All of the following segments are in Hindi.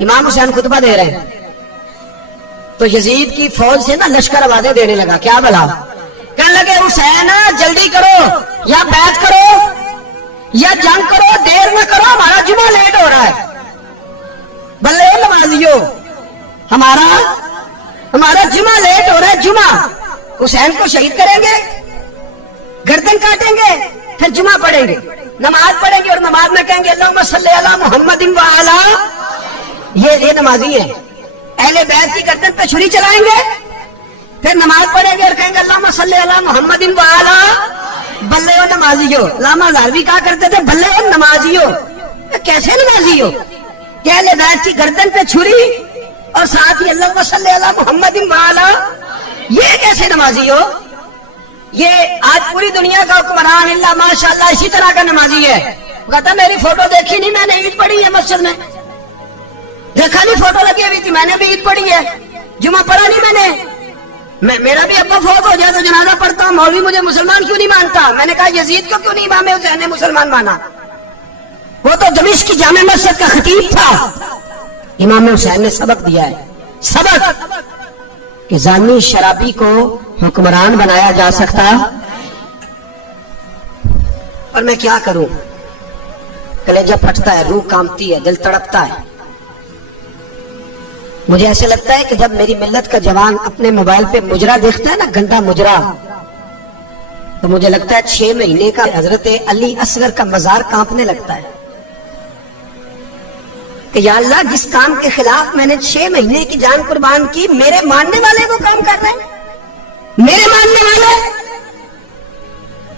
इमाम हुसैन खुतबा दे रहे हैं, तो यजीद की फौज से ना लश्कर आवाजें देने लगा। क्या बोला? कहने लगे हुसैन जल्दी करो, या बैत करो या जंग करो, देर न करो, हमारा जुमा लेट हो रहा है। बल्ले नमाजियो, हमारा जुमा लेट हो रहा है। जुमा हुसैन को शहीद करेंगे, गर्दन काटेंगे, फिर जुमा पढ़ेंगे, नमाज पढ़ेंगे और नमाज में कहेंगे अल्लाहुम्मा सल्ली अला मुहम्मदिन व अला, ये नमाजी है। अहले बैत की गर्दन पे छुरी चलाएंगे, फिर नमाज पढ़ेंगे और कहेंगे अल्लाहुम्मा सल्ली अला मुहम्मदिन व अला, बल्ले ओ नमाजियो। लामा हज़ारवी कहा करते थे बल्ले ओ नमाजियो। कैसे नमाजियो? अहले बैत की गर्दन पे छुरी और साथ ही अल्लाहुम्मा सल्ली अला मुहम्मदिन व अला, ये कैसे नमाजी हो? ये आज पूरी दुनिया का हुक्मरान अल्लाह माशाअल्लाह इसी तरह का नमाजी है। कहता मेरी फोटो देखी नहीं, मैंने ईद पढ़ी है मस्जिद में, देखा नहीं फोटो लगी हुई थी, मैंने भी ईद पढ़ी है, जुमा पढ़ा नहीं मैंने। मेरा भी अब्बा फौत हो जाए तो जनाजा पढ़ता हूं, मौलवी मुझे मुसलमान क्यों नहीं मानता? मैंने कहा यजीद को क्यों नहीं इमाम हुसैन ने मुसलमान माना? वो तो दमिश्क की जामे मस्जिद का खतीब था। इमाम हुसैन ने सबक दिया है, सबक कि जानी शराबी को हुक्मरान बनाया जा सकता। और मैं क्या करूं, कलेजा फटता है, रूह कांपती है, दिल तड़पता है। मुझे ऐसे लगता है कि जब मेरी मिल्लत का जवान अपने मोबाइल पे मुजरा देखता है ना, गंदा मुजरा, तो मुझे लगता है 6 महीने का हजरत अली असगर का मजार कांपने लगता है कि या अल्लाह जिस काम के खिलाफ मैंने 6 महीने की जान कुर्बान की, मेरे मानने वाले वो काम कर रहे हैं, मेरे मानने वाले।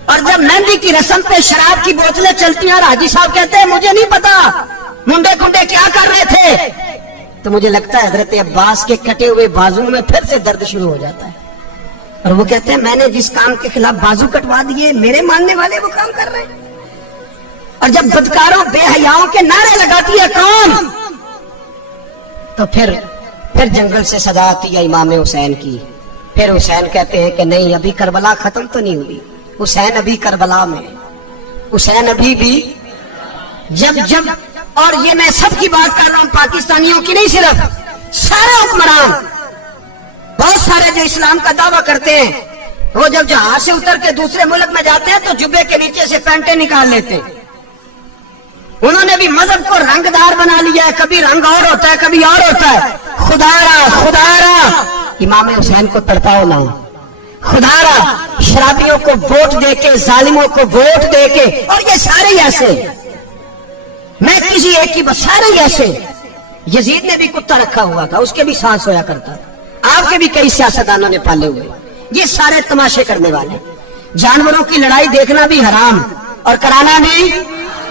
और जब मेहंदी की रस्म पे शराब की बोतलें चलती हैं और हाजी साहब कहते हैं मुझे नहीं पता मुंडे कुंडे क्या कर रहे थे, तो मुझे लगता है हजरत अब्बास के कटे हुए बाजू में फिर से दर्द शुरू हो जाता है। और वो कहते हैं मैंने जिस काम के खिलाफ बाजू कटवा दिए, मेरे मानने वाले वो काम कर रहे हैं। और जब बदकारों बेहयाओं के नारे लगाती है कौम, तो फिर जंगल से सदा आती है इमाम हुसैन की। फिर हुसैन कहते हैं कि नहीं, अभी करबला खत्म तो नहीं हुई, हुसैन अभी करबला में, हुसैन अभी भी जब और ये मैं सबकी बात कर रहा हूं, पाकिस्तानियों की नहीं, सिर्फ सारे हुक्मरान, बहुत सारे जो इस्लाम का दावा करते हैं, वो जब जहाज से उतर के दूसरे मुल्क में जाते हैं तो जुब्बे के नीचे से पैंटें निकाल लेते हैं। उन्होंने भी मजहब को रंगदार बना लिया है, कभी रंग और होता है कभी और होता है। खुदारा इमाम हुसैन को तड़पाओ ना, खुदारा शराबियों को वोट देके, जालिमों को वोट देके, और ये सारे ऐसे, मैं किसी एक की, सारे ऐसे। यजीद ने भी कुत्ता रखा हुआ था, उसके भी सांस सोया करता, आपके भी कई सियासतदानों ने पाले हुए। ये सारे तमाशे करने वाले, जानवरों की लड़ाई देखना भी हराम और कराना भी,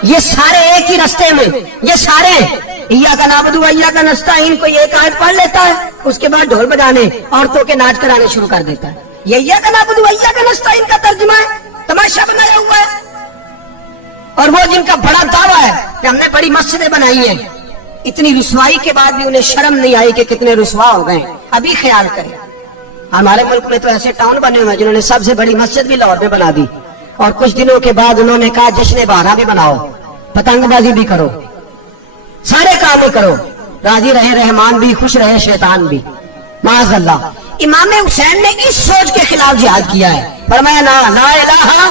ये सारे एक ही रास्ते में, ये सारे इया का नाबुदु इया का नस्ताईन, कोई एक आयत पढ़ लेता है, उसके बाद ढोल बजाने, औरतों के नाच कराने शुरू कर देता है। ये इया का नाबुदु इया का नस्ताईन का तर्जुमा है, तमाशा बनाया हुआ है। और वो जिनका बड़ा दावा है कि हमने बड़ी मस्जिदें बनाई हैं, इतनी रुसवाई के बाद भी उन्हें शर्म नहीं आई कि कितने रुसवा हो गए। अभी ख्याल करें, हमारे मुल्क में तो ऐसे टाउन बने हुए हैं जिन्होंने सबसे बड़ी मस्जिद भी लाहौर में बना दी, और कुछ दिनों के बाद उन्होंने कहा जश्न बहारा भी बनाओ, पतंगबाजी भी करो, सारे काम ही करो, राजी रहे रहमान भी, खुश रहे शैतान भी, माज़अल्लाह। इमाम हुसैन ने इस सोच के खिलाफ जिहाद किया है, फरमाया ना ला इलाहा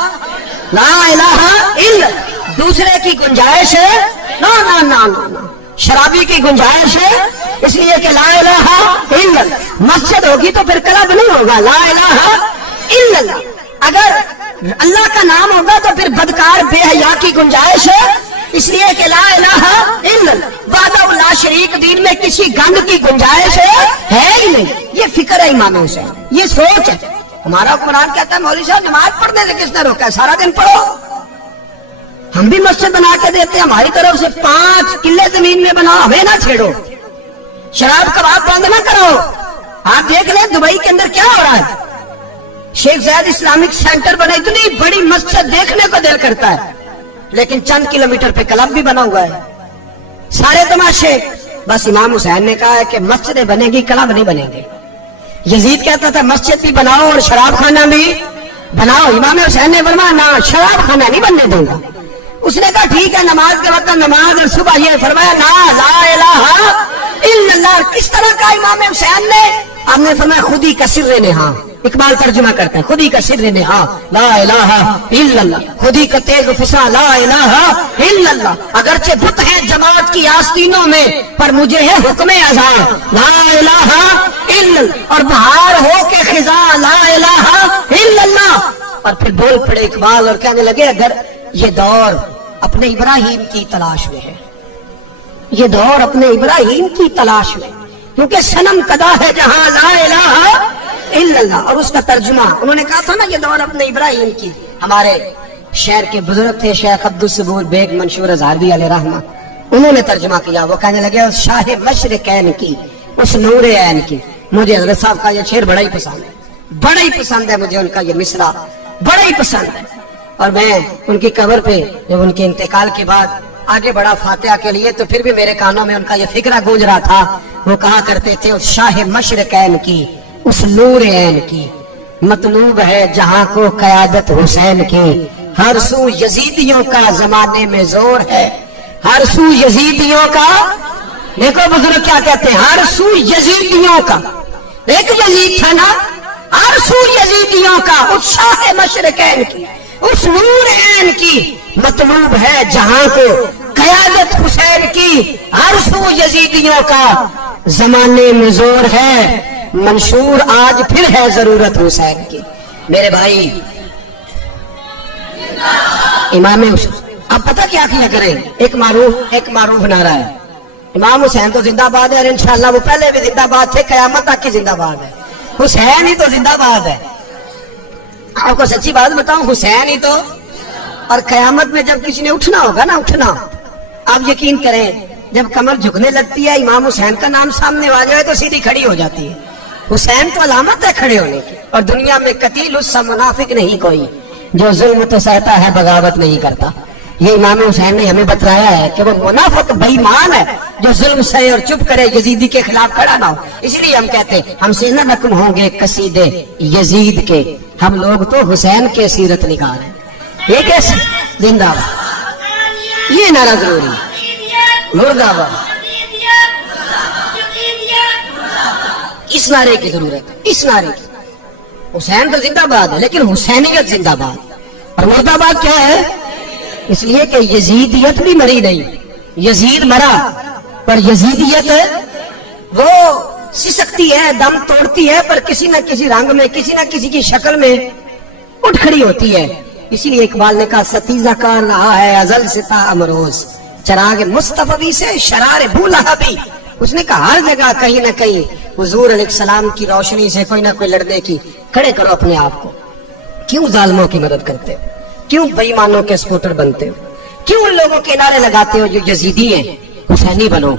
इल्ला, दूसरे की गुंजाइश है ना ना ना ना, शराबी की गुंजाइश है, इसलिए कि ला इलाहा इल्ला, मस्जिद होगी तो फिर क्लब नहीं होगा, ला इलाहा इल्ला। अगर अल्लाह का नाम होगा तो फिर बदकार बेहया की गुंजाइश है, इसलिए कि ला इलाहा इल्लल्लाह, वाहदहु ला शरीक, दीन में किसी गंद की गुंजाइश है ही नहीं। ये फिक्र है इमाम हुसैन, ये सोच है। हमारा कुरान कहता है मौलवी साहब नमाज पढ़ने से किसने रोका है, सारा दिन पढ़ो। हम भी मस्जिद बना के देते हैं, हमारी तरफ से 5 किले जमीन में बनाओ, हमें ना छेड़ो, शराब कबाब बंद ना करो। आप देख लें दुबई के अंदर क्या हो रहा है, शेख जायद इस्लामिक सेंटर बने, इतनी बड़ी मस्जिद देखने को दिल करता है, लेकिन चंद किलोमीटर पे क्लब भी बना हुआ है, सारे तमाशे। बस इमाम हुसैन ने कहा है कि मस्जिदें बनेगी, क्लब नहीं बनेंगे। यजीद कहता था मस्जिद भी बनाओ और शराब खाना भी बनाओ, इमाम हुसैन ने फरमाया ना, शराब खाना नहीं बनने दूंगा। उसने कहा ठीक है, नमाज के वक्त नमाज और सुबह, ये फरमाया ना ला इलाहा आपने फरमाया खुद ही का सिर्रे नेहा। इकबाल तर्जुमा करते हैं, खुद ही का सिर्रे नेहा ला इलाहा इल्लल्लाह, खुद ही का तेग फिसा ला इलाहा इल्लल्लाह। अगरचे बुत है जमात की आस्तीनों में, पर मुझे है हुक्म अज़ां ला इलाहा इल्लल्लाह। और बहार हो के खिजा ला इलाहा इल्लल्लाह। और फिर बोल पड़े इकबाल और कहने लगे, अगर ये दौर अपने इब्राहिम की तलाश में है, ये दौर अपने इब्राहिम की तलाश में, क्योंकि सनम कदा है जहां ला इलाहा इल्लल्लाह। और उसका तर्जुमा उन्होंने कहा था ना, ये दौर अपने इब्राहिम की। हमारे शहर के बुजुर्ग थे शेख अब्दुल सबूर बेग मंशूर अज़हरी अलैहि रहमा, उन्होंने तर्जुमा किया। वो कहने लगे, उस शाह मशरिकैन की, उस नूरे ऐन की। मुझे हज़रत साहब का ये शेर बड़ा ही पसंद है, बड़ा ही पसंद है मुझे उनका ये मिसरा, बड़ा ही पसंद है। और मैं उनकी कब्र पे जब उनके इंतकाल के बाद आगे बढ़ा फातिहा के लिए, तो फिर भी मेरे कानों में उनका ये फिक्रा गूंज रहा था। वो कहा करते थे, उस शाह मशरिकैन की, उस नूर ऐन की, मतलूब है जहां को क़यादत हुसैन की। हर सू यजीदियों का जमाने में जोर है, हर सू यजीदियों का। देखो बुजुर्ग क्या कहते हैं, हर सू यजीदियों का। एक यजीद था ना, हर सू यजीदियों का, उस शाह मशरिकैन की, उस नूर ऐन की, मतलूब है जहां को क़यादत हुसैन की। हर सू यजीदियों का जमाने में जोर है, मंशूर आज फिर है जरूरत हुसैन की। मेरे भाई इमाम हुसैन, अब पता क्या किया करें, एक मारूफ नारा है, इमाम हुसैन तो जिंदाबाद है, और इंशाअल्लाह वो पहले भी जिंदाबाद थे, कयामत तक की जिंदाबाद है। हुसैन ही तो जिंदाबाद है। आपको सच्ची बात बताऊं, हुसैन ही तो। और कयामत में जब किसी ने उठना होगा ना, उठना, आप यकीन करें, जब कमर झुकने लगती है, इमाम हुसैन का नाम सामने आ जाए तो सीधी खड़ी हो जाती है। हुसैन तो अलामत है खड़े होने की। और दुनिया में कतील उससा मुनाफिक नहीं कोई, जो जुल्म तो सहता है बगावत नहीं करता। ये इमाम हुसैन ने हमें बतलाया है कि वो मुनाफिक बेईमान है जो जुल्म सहे और चुप करे, यजीदी के खिलाफ खड़ा ना हो। इसलिए हम कहते हैं, हमसे न नकम होंगे कसीदे यजीद के, हम लोग तो हुसैन के सीरत निगार हैं। ये कैसे जिंदाबाद, ये नारा जरूरी, मुर्दाबाद, इस नारे की जरूरत है, इस नारे की। हुसैन तो जिंदाबाद है, लेकिन हुसैनियत जिंदाबाद। और मुर्दाबाद क्या है, इसलिए कि यजीदियत भी मरी नहीं, यजीद मरा, पर यजीदियत वो सिसकती है, दम तोड़ती है, पर किसी न किसी रंग में, किसी न किसी की शक्ल में उठ खड़ी होती है। इसीलिए इकबाल ने कहा, सतीजा का रहा है अजल सिता अमरोज, चराग मुस्तफवी से शरार भूला भी। उसने कहा हर जगह कहीं ना कहीं हुजूर अलैहिस्सलाम की रोशनी से कोई ना कोई लड़ने की। खड़े करो अपने आप को। क्यों जालिमों की मदद करते हो, क्यों बेईमानों के सपोर्टर बनते हो, क्यों उन लोगों के नारे लगाते हो जो यजीदी हैं। हुसैनी बनो,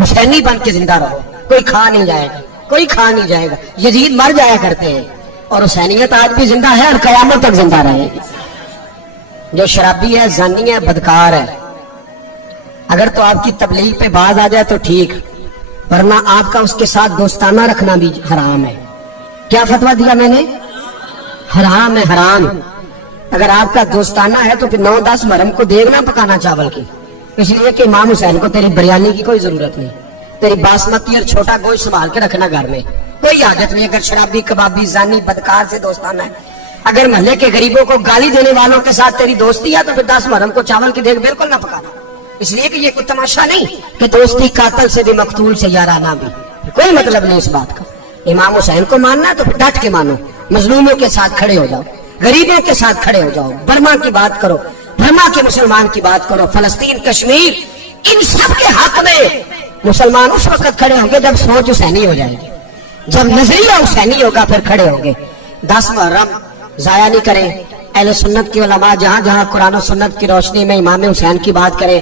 हुसैनी बन के जिंदा रहो। कोई खा नहीं जाएगा, कोई खा नहीं जाएगा। यजीद मर जाया करते हैं, और हुसैनियत आज भी जिंदा है और कयामत तक जिंदा रहेगी। जो शराबी है, जानी है, बदकार है, अगर तो आपकी तबलीग पे बाज आ जाए तो ठीक, वरना आपका उसके साथ दोस्ताना रखना भी हराम है। क्या फतवा दिया मैंने, हराम है, हराम। अगर आपका दोस्ताना है तो फिर 9-10 मुहर्रम को देखना पकाना चावल की, इसलिए कि इमाम हुसैन को तेरी बिरयानी की कोई जरूरत नहीं, तेरी बासमती और छोटा गोश्त संभाल के रखना घर में, कोई आदत नहीं। अगर शराबी, कबाबी, जानी, बदकार से दोस्ताना है, अगर महल्ले के गरीबों को गाली देने वालों के साथ तेरी दोस्ती है, तो फिर 10 मुहर्रम को चावल की देख बिल्कुल ना पकाना। इसलिए कि ये कोई तमाशा नहीं कि दोस्ती कातल से भी, मकतूल से याराना भी, कोई मतलब नहीं इस बात का। इमाम हुसैन को मानना है तो फिर डट के मानो, मजलूमों के साथ खड़े हो जाओ, गरीबों के साथ खड़े हो जाओ, बर्मा की बात करो, बर्मा के मुसलमान की बात करो, फलस्तीन, कश्मीर, इन सब के हक में मुसलमान उस वक्त खड़े होंगे जब सोच हुसैनी हो जाएगी, जब नजरिया हुसैनी होगा, फिर खड़े होंगे। 10 मुहर्रम जाया नहीं करें। अहले सुन्नत की उलमा जहां जहां कुरान और सुन्नत की रोशनी में इमाम हुसैन की बात करें।